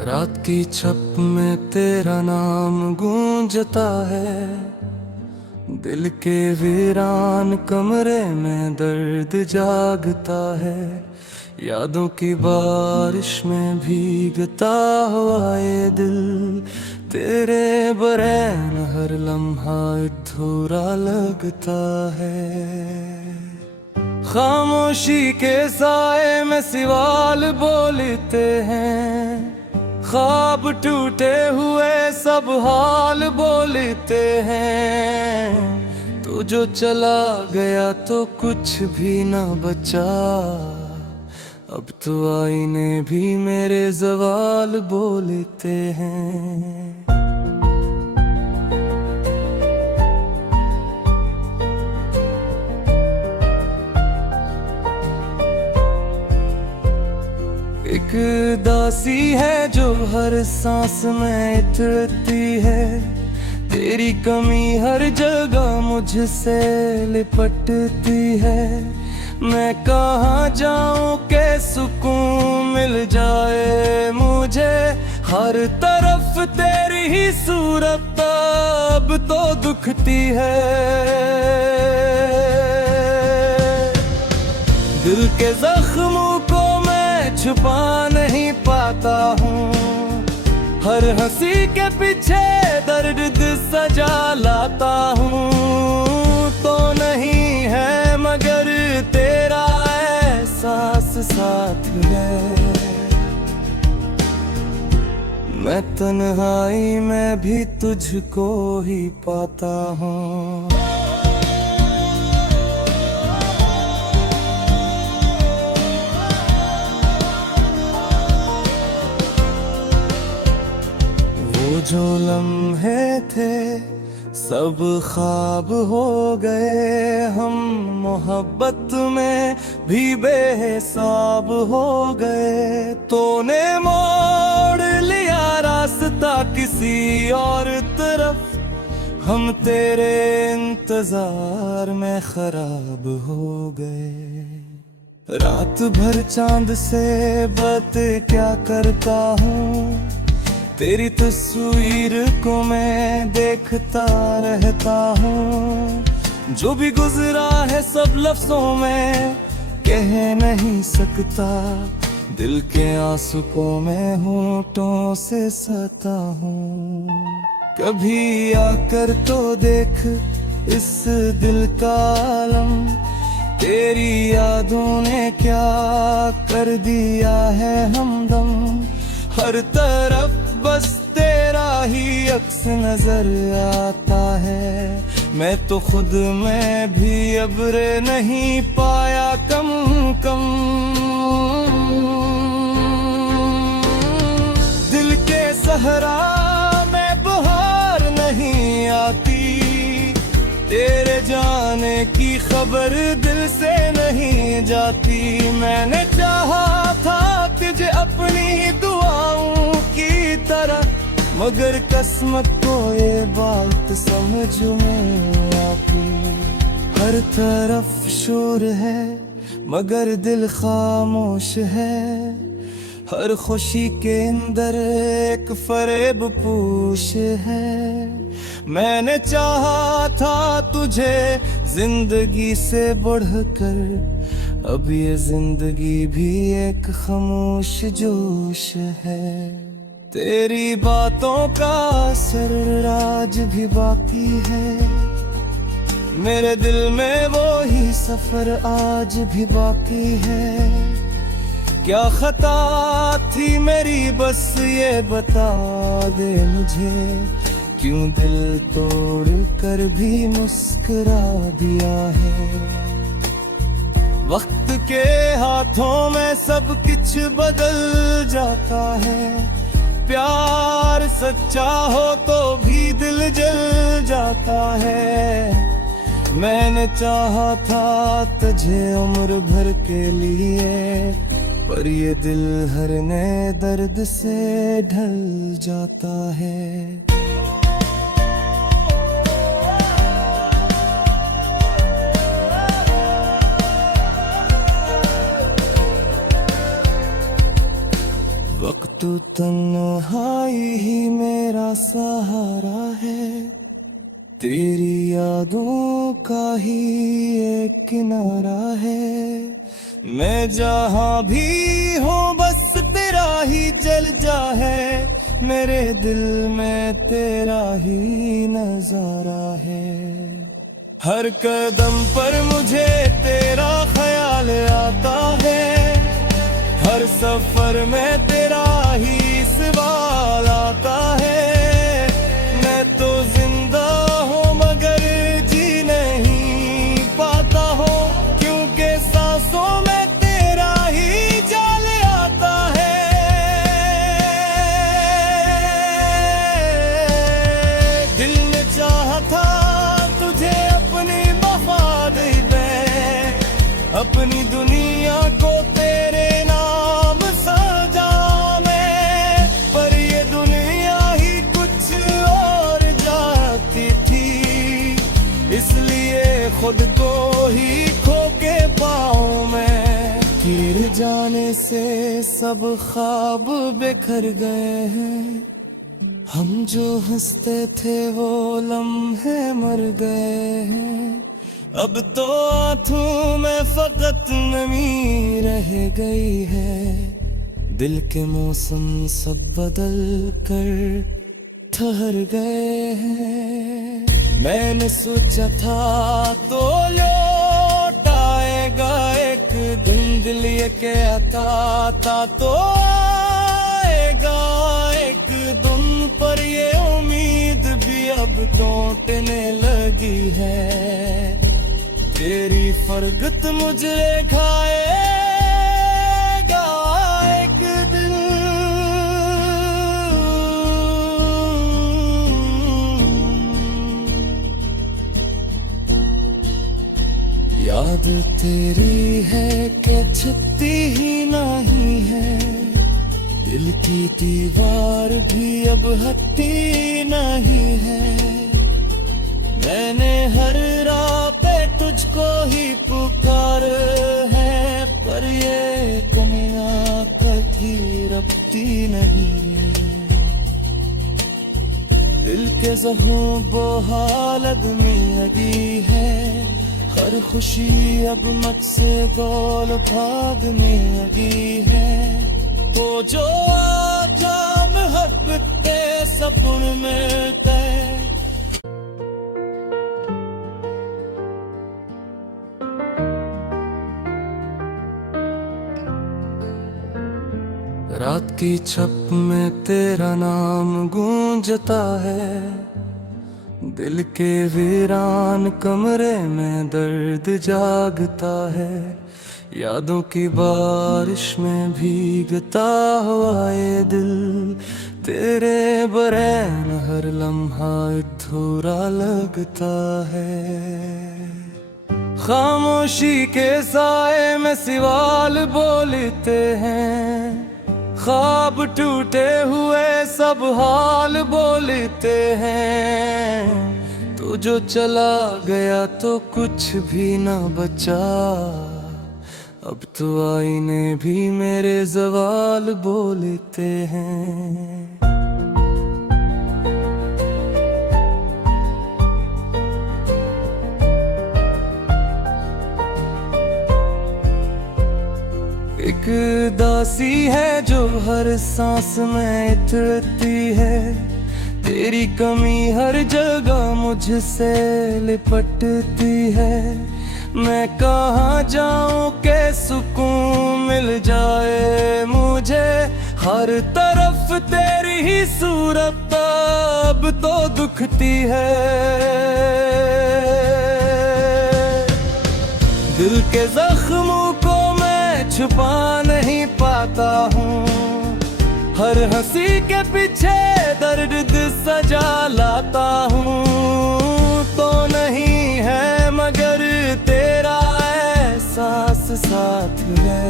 रात की छप में तेरा नाम गूंजता है, दिल के वीरान कमरे में दर्द जागता है। यादों की बारिश में भीगता हुआ ये दिल, तेरे बरैन हर लम्हा अधूरा लगता है। खामोशी के साए में सवाल बोलते हैं, ख्वाब टूटे हुए सब हाल बोलते हैं। तू जो चला गया तो कुछ भी न बचा, अब तो आईने भी मेरे ज़वाल बोलते हैं। एक दासी है जो हर सांस में इतरती है, तेरी कमी हर जगह मुझसे लिपटती है। मैं कहाँ जाऊं के सुकून मिल जाए मुझे, हर तरफ तेरी ही सूरत अब तो दुखती है। दिल के जख्मों को मैं छुपा नहीं पाता हूँ, हर हंसी के पीछे दर्द सजा लाता हूँ। तो नहीं है मगर तेरा एहसास साथ है, मैं तन्हाई में भी तुझको ही पाता हूँ। जो लम्हे थे सब ख्वाब हो गए, हम मोहब्बत में भी बेहिसाब हो गए। तूने मोड़ लिया रास्ता किसी और तरफ, हम तेरे इंतजार में खराब हो गए। रात भर चांद से बात क्या करता हूँ, तेरी तस्वीर को मैं देखता रहता हूँ। जो भी गुजरा है सब लफ्जों में कह नहीं सकता, दिल के आंसू को मैं होठों से सहता हूँ। कभी आकर तो देख इस दिल का आलम, तेरी यादों ने क्या कर दिया है हमदम। हर तरफ बस तेरा ही अक्स नजर आता है, मैं तो खुद में भी अब्रे नहीं पाया कम कम। दिल के सहरा में बहार नहीं आती, तेरे जाने की खबर दिल से नहीं जाती। मैंने चाहा था तुझे अपनी दुआओं की तरह, मगर किस्मत को ये बात समझ में आती। हर तरफ शोर है मगर दिल खामोश है, हर खुशी के अंदर एक फरेब पूश है। मैंने चाहा था तुझे जिंदगी से बढ़कर, अब ये जिंदगी भी एक खामोश जोश है। तेरी बातों का असर आज भी बाकी है, मेरे दिल में वो ही सफर आज भी बाकी है। क्या खता थी मेरी बस ये बता दे मुझे, क्यों दिल तोड़ कर भी मुस्कुरा दिया है। वक्त के हाथों में सब कुछ बदल जाता है, प्यार सच्चा हो तो भी दिल जल जाता है। मैंने चाहा था तुझे उम्र भर के लिए, पर ये दिल हर नए दर्द से ढल जाता है। वक्त तू तन्हाई ही मेरा सहारा है, तेरी यादों का ही एक किनारा है। मैं जहाँ भी हूँ बस तेरा ही जल जा है, मेरे दिल में तेरा ही नजारा है। हर कदम पर मुझे तेरा ख्याल आता है, हर सफर में तेरा ही सवाल आता है। मैं तो जिंदा हूँ मगर जी नहीं पाता हूँ, क्योंकि सांसों में तेरा ही जाल आता है। दिल ने चाहा था तुझे अपनी वफा दे मैं, अपनी दुनिया को तेरे नाम सजा मैं, पर ये दुनिया ही कुछ और जाती थी, इसलिए खुद को ही खो के पाऊं मैं। गिर जाने से सब ख्वाब बिखर गए हैं, हम जो हंसते थे वो लम्हे मर गए हैं। अब तो आंखों में फकत नमी रह गई है, दिल के मौसम सब बदल कर ठहर गए हैं। मैंने सोचा था तो लौट आएगा एक दिन, दिल ये कहता था तो आएगा एक दिन, पर ये उम्मीद भी अब टूटने लगी है। तेरी फरगत मुझे खाएगा एक दिन। याद तेरी है कि छुट्टी ही नहीं है, दिल की दीवार भी अब हटती नहीं है। मैंने हर राह पे तुझको ही पुकार है, पर ये दुनिया कभी रबती नहीं है। दिल के जख्मों वो हालत में लगी है, हर खुशी अब मुझसे दौल भागने लगी है। तो जो आजा मोहब्बत सपन मिलते, रात की छप में तेरा नाम गूंजता है, दिल के वीरान कमरे में दर्द जागता है। यादों की बारिश में भीगता हुआ ये दिल, तेरे बरैन हर लम्हा अधूरा लगता है। खामोशी के साए में सवाल बोलते हैं, ख्वाब टूटे हुए सब हाल बोलते हैं। तू जो चला गया तो कुछ भी न बचा, अब तो आईने भी मेरे सवाल बोलते हैं। एक दासी है जो हर सांस में इतरती है, तेरी कमी हर जगह मुझसे लिपटती है। मैं कहाँ जाऊं के सुकून मिल जाए मुझे, हर तरफ तेरी ही सूरत अब तो दुखती है। दिल के जख्मों को मैं छुपा नहीं पाता हूँ, हर हंसी के पीछे दर्द सजा लाता हूँ। तो नहीं है मगर तेरा एहसास साथ है,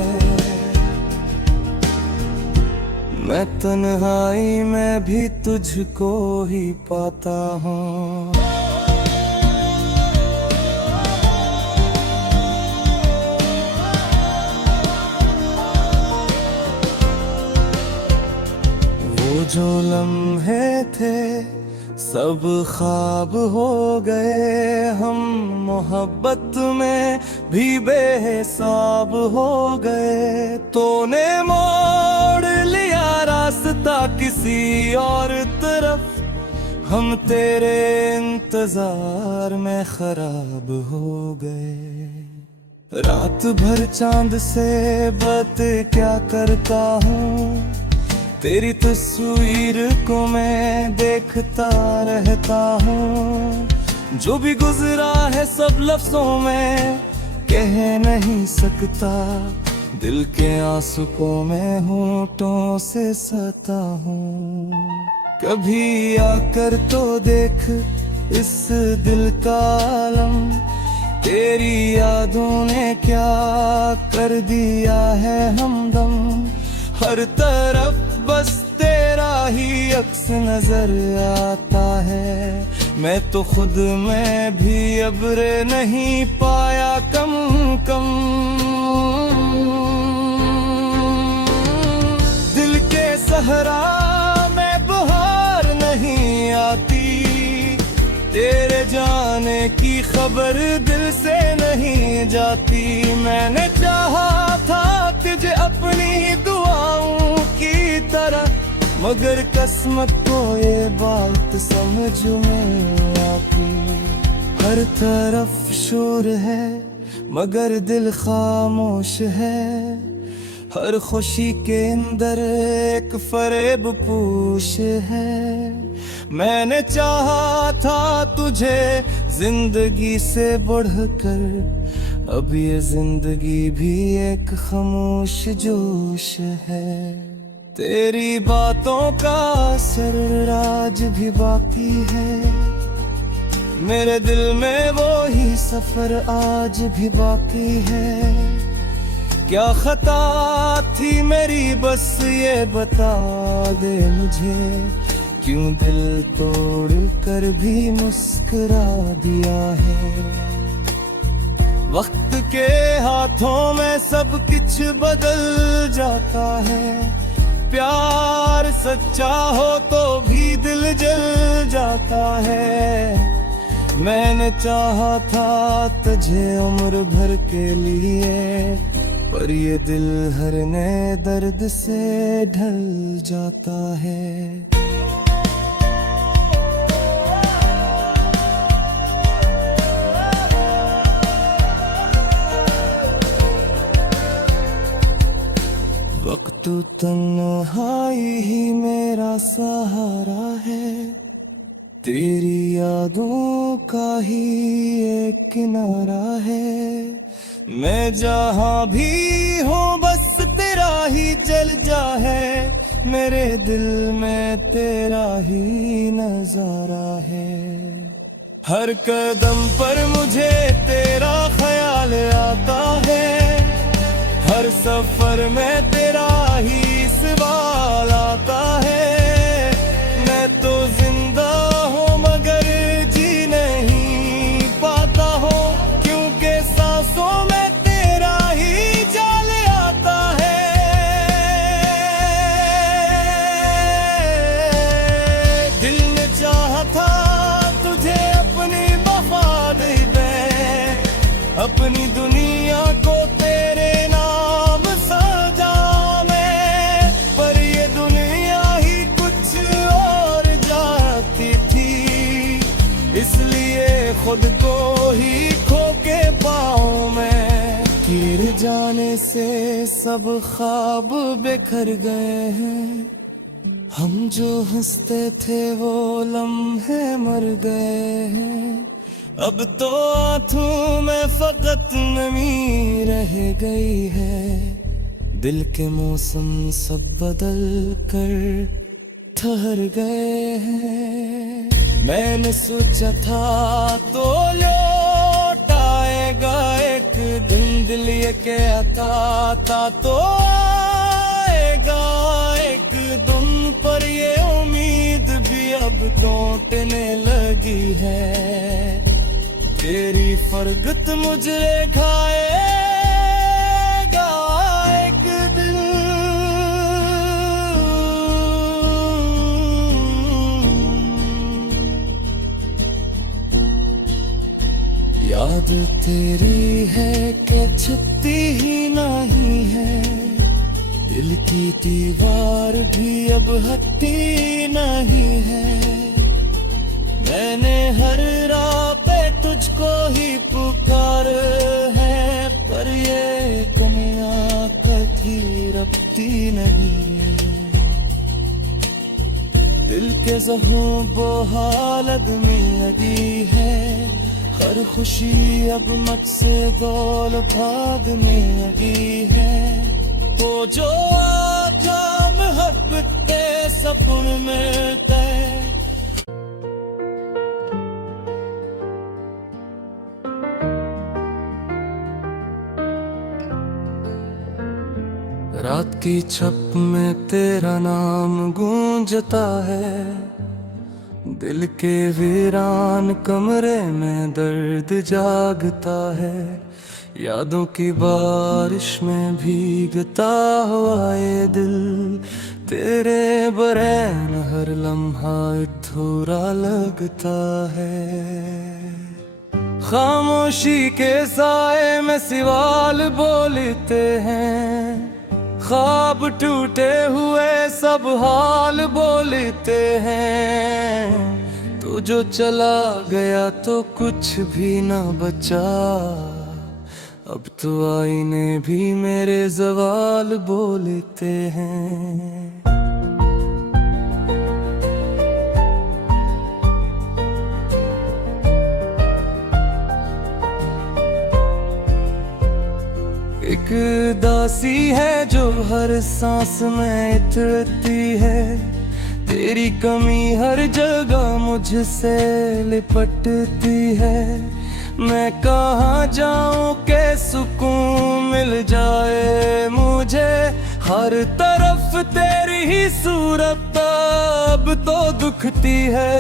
मैं तन्हाई में भी तुझको ही पाता हूँ। लम्हे थे सब ख्वाब हो गए, हम मोहब्बत में भी बेहिसाब हो गए। तूने मोड़ लिया रास्ता किसी और तरफ, हम तेरे इंतजार में खराब हो गए। रात भर चांद से बात क्या करता हूँ, तेरी तस्वीर को मैं देखता रहता हूँ। जो भी गुजरा है सब लफ्जों में कह नहीं सकता, दिल के आंसू को मैं होठों से सहता हूँ। कभी आकर तो देख इस दिल का आलम, तेरी यादों ने क्या कर दिया है हमदम। हर तरफ बस तेरा ही अक्स नजर आता है, मैं तो खुद में भी अब्र नहीं पाया कम कम। दिल के सहरा में बहार नहीं आती, तेरे जाने की खबर दिल से नहीं जाती। मैंने चाहा था तुझे अपनी दुआओं की तरह, मगर किस्मत को ये बात समझ में आती। हर तरफ शोर है मगर दिल खामोश है, हर खुशी के अंदर एक फरेब पूश है। मैंने चाहा था तुझे जिंदगी से बढ़कर, अब ये जिंदगी भी एक खामोश जोश है। तेरी बातों का असर आज भी बाकी है, मेरे दिल में वो ही सफर आज भी बाकी है। क्या खता थी मेरी बस ये बता दे मुझे, क्यों दिल तोड़ कर भी मुस्कुरा दिया है। वक्त के हाथों में सब कुछ बदल जाता है, प्यार सच्चा हो तो भी दिल जल जाता है। मैंने चाहा था तुझे उम्र भर के लिए, पर ये दिल हर नए दर्द से ढल जाता है। वक्त तन्हाई ही मेरा सहारा है, तेरी यादों का ही एक किनारा है। मैं जहाँ भी हूँ बस तेरा ही जलजा है, मेरे दिल में तेरा ही नजारा है। हर कदम पर मुझे तेरा ख्याल आता है, हर सफर में तेरा ही सवाल आता है। मैं तो जिंदा हूँ मगर जी नहीं पाता हूँ, क्योंकि सांसों में तेरा ही जाल आता है। दिल ने चाहा था तुझे अपनी वफा दे दे, अपनी दुनिया को तेरे खुद को ही खो के पाऊं मैं। गिर जाने से सब ख्वाब बिखर गए हैं, हम जो हंसते थे वो लम्हे मर गए हैं। अब तो आंखों में फकत नमी रह गई है, दिल के मौसम सब बदल कर ठहर गए हैं। मैंने सोचा था तो लौट आएगा एक दिन, दिल ये कहता था तो आएगा एक दिन, पर ये उम्मीद भी अब टूटने लगी है। तेरी फरगत मुझे खाएगा एक दिन। याद तेरी है कि छुट्टी ही नहीं है, दिल की दीवार भी अब हटती नहीं है। मैंने हर राह पे तुझको ही पुकार है, पर ये कमियां कभी रखती नहीं है। दिल के ज़ख्मों वो हालत में लगी है, हर खुशी अब मुझसे दौल भागने लगी है। वो जो आका मोहब्बत के सपन में तय, रात की छप में तेरा नाम गूंजता है, दिल के वीरान कमरे में दर्द जागता है। यादों की बारिश में भीगता हुआ ये दिल, तेरे बरैन हर लम्हा अधूरा लगता है। खामोशी के साए में सवाल बोलते हैं, ख्वाब टूटे हुए सब हाल बोलते हैं। तू जो चला गया तो कुछ भी न बचा, अब तो आईने भी मेरे सवाल बोलते हैं। एक दासी है जो हर सांस में इतरती है, तेरी कमी हर जगह मुझसे लिपटती है। मैं कहाँ जाऊं के सुकून मिल जाए मुझे, हर तरफ तेरी ही सूरत अब तो दुखती है।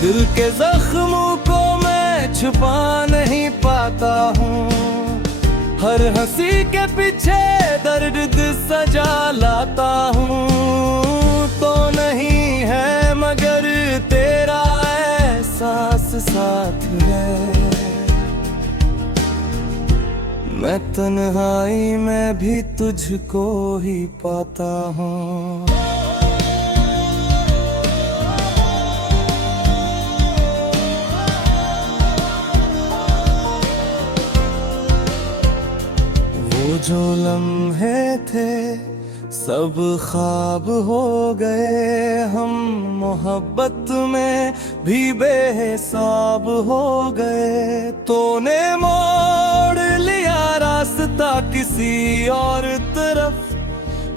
दिल के जख्मों को छुपा नहीं पाता हूँ, हर हंसी के पीछे दर्द सजा लाता हूँ। तो नहीं है मगर तेरा एहसास साथ है, मैं तन्हाई में भी तुझको ही पाता हूँ। जो लम्हे थे सब ख्वाब हो गए, हम मोहब्बत में भी बेहिसाब हो गए। तूने मोड़ लिया रास्ता किसी और तरफ,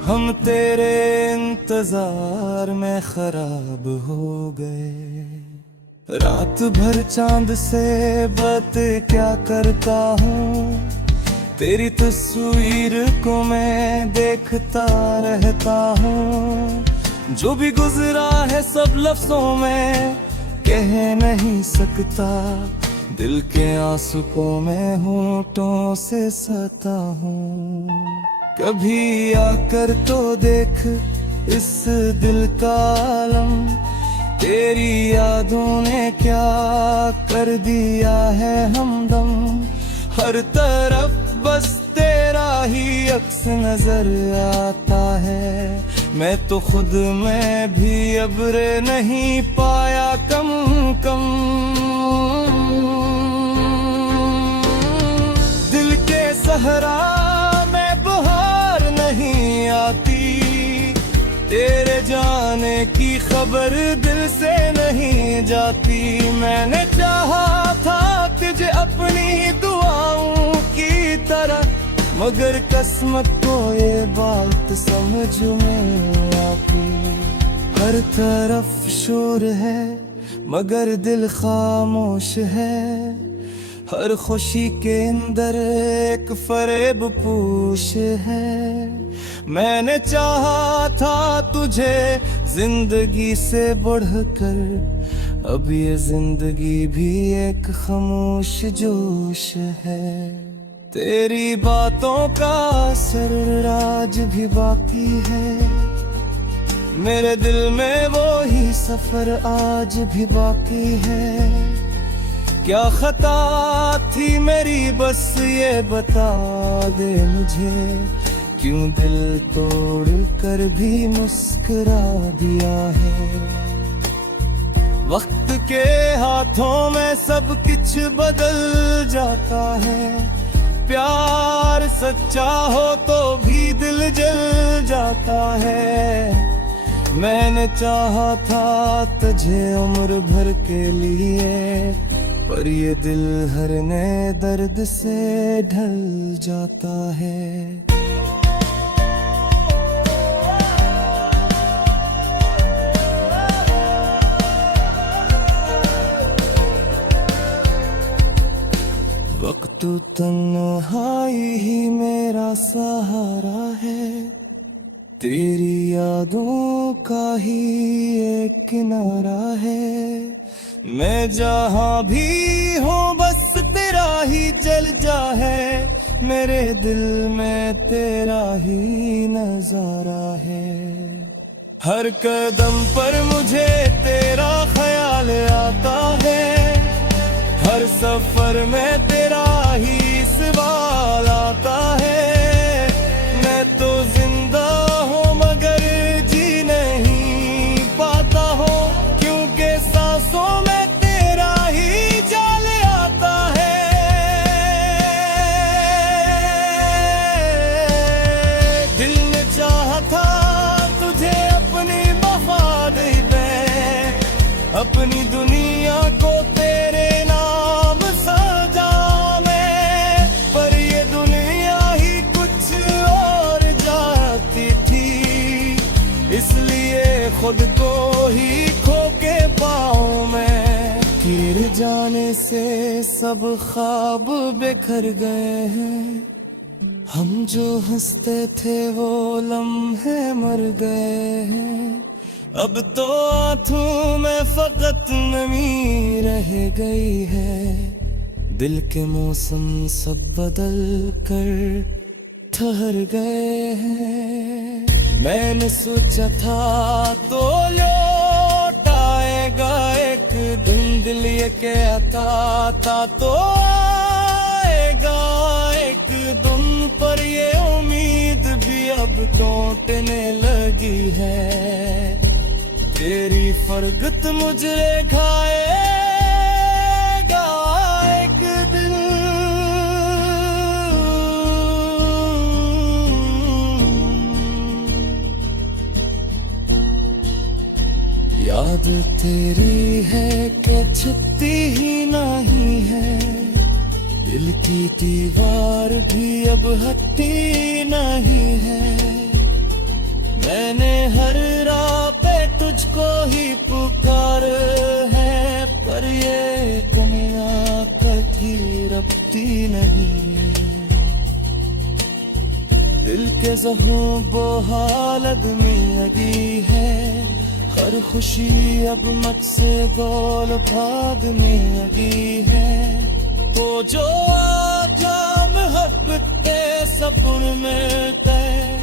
हम तेरे इंतजार में खराब हो गए। रात भर चांद से बात क्या करता हूँ, तेरी तस्वीर को मैं देखता रहता हूँ। जो भी गुजरा है सब लफ्जों में कह नहीं सकता, दिल के आंसू को मैं होठों से सहता हूँ। कभी आकर तो देख इस दिल का आलम, तेरी यादों ने क्या कर दिया है हमदम। हर तरफ बस तेरा ही अक्स नजर आता है, मैं तो खुद में भी अब रे नहीं पाया कम कम। दिल के सहरा में बहार नहीं आती, तेरे जाने की खबर दिल से नहीं जाती। मैंने चाहा था तुझे अपनी दुआओं की तरह, मगर किस्मत को ये बात समझ में आती। हर तरफ शोर है मगर दिल खामोश है, हर खुशी के अंदर एक फरेब पूश है। मैंने चाहा था तुझे जिंदगी से बढ़कर, अब ये जिंदगी भी एक खामोश जोश है। तेरी बातों का असर आज भी बाकी है, मेरे दिल में वो ही सफर आज भी बाकी है। क्या खता थी मेरी बस ये बता दे मुझे, क्यों दिल तोड़ कर भी मुस्कुरा दिया है। वक्त के हाथों में सब कुछ बदल जाता है। प्यार सच्चा हो तो भी दिल जल जाता है। मैंने चाहा था तुझे उम्र भर के लिए, पर ये दिल हर नए दर्द से ढल जाता है। वक्त तन्हाई ही मेरा सहारा है, तेरी यादों का ही एक किनारा है। मैं जहाँ भी हूँ बस तेरा ही चलजा है, मेरे दिल में तेरा ही नजारा है। हर कदम पर मुझे तेरा ख्याल आता है, हर सफर में तेरा ही सवाल आता है। मैं तो जिंदा हूँ मगर जी नहीं पाता हूँ, क्योंकि सांसों में तेरा ही जाल आता है। दिल ने चाहा था तुझे अपनी वफा दे मैं, अपनी दुनिया को तेरे नाम सजा मैं, पर ये दुनिया ही कुछ और जाती थी, इसलिए खुद को ही खो के पाऊं मैं। गिर जाने से सब ख्वाब बिखर गए हैं, हम जो हंसते थे वो लम्हे मर गए हैं। अब तो आंखों में फकत नमी रह गई है, दिल के मौसम सब बदल कर ठहर गए हैं। मैंने सोचा था तो लौट आएगा एक दिन, दिल ये कहता था तो आएगा एक दिन, पर ये उम्मीद भी अब टूटने लगी है। तेरी फरगत मुझे खाएगा एक दिन। याद तेरी है कि छुपती ही नहीं है, दिल की दीवार भी अब हटती नहीं है। मैंने हर राह पे तुझको ही पुकार है, पर ये दुनिया कभी रबती नहीं है। दिल के ज़ख्मों वो हालत में लगी है, हर खुशी अब मुझसे गोल भाग में लगी है। वो जो आप मोहब्बत के सपन में तय